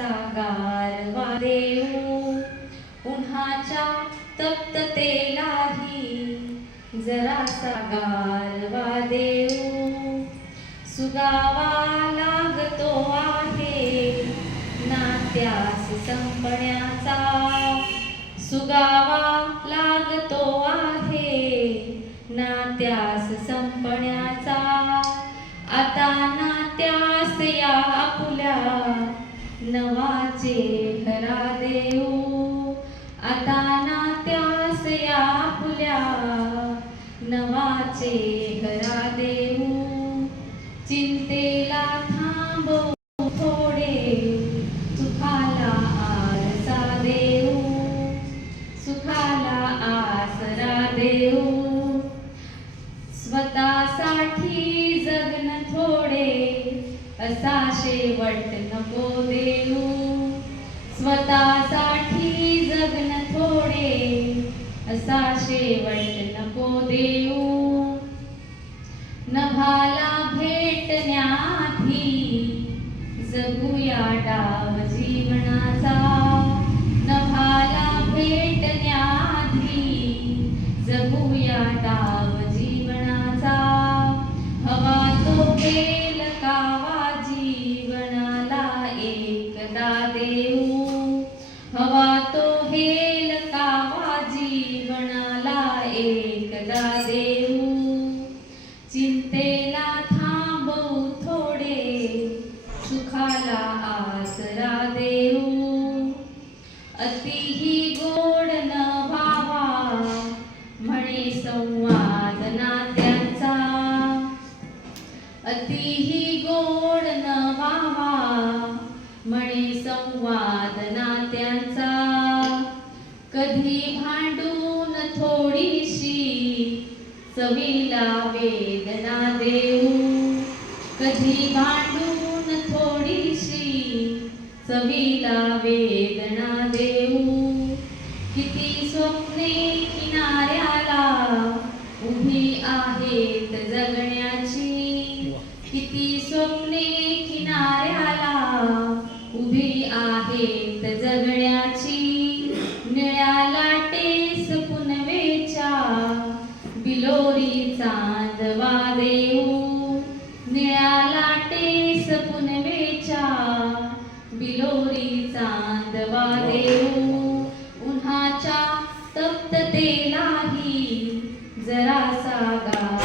गारवा देऊ उन्हाच्या तप्ततेलाही जरासा गारवा देऊ सुगावा लागतो आहे. नात्यास संपण्याचा सुगावा लागतो आहे. नात्यास संपण्याचा आता नात्यास या आपुल्या नवाचे घरा देऊ. आता नात्यास आपल्या आपुल्या नवाचे घरा देऊ. चिंतेला थांबवू थोडे. सुखाला आरसा देऊ. सुखाला आसरा देऊ. असा शेवट नको देऊ. स्वतःसाठी जगन थोडे. असा शेवट नको देऊ. नभाला भेटण्याआधी जगूया डाव जीवनाचा. नभाला भेटण्याआधी जगूया डाव जीवनाचा. हवा तो संवाद नात्यांचा अतिही गोड न व्हावा म्हणे संवाद नात्यांचा कधी भांडून थोडीशी चवीला वेदना देऊ. कधी भांडून थोडीशी चवीला वेदना देऊ. किती स्वप्ने किनाऱ्याला उभी आहेत जगण्याची. किती स्वप्ने किनाऱ्याला उभी आहेत जगण्याची. निळ्या लाटेस पुनवेच्या बिलोरी चांदवा देऊ निळ्या लाटेस पुनवेच्या बिलोरी चांदवा देऊ नाही जरासा सागा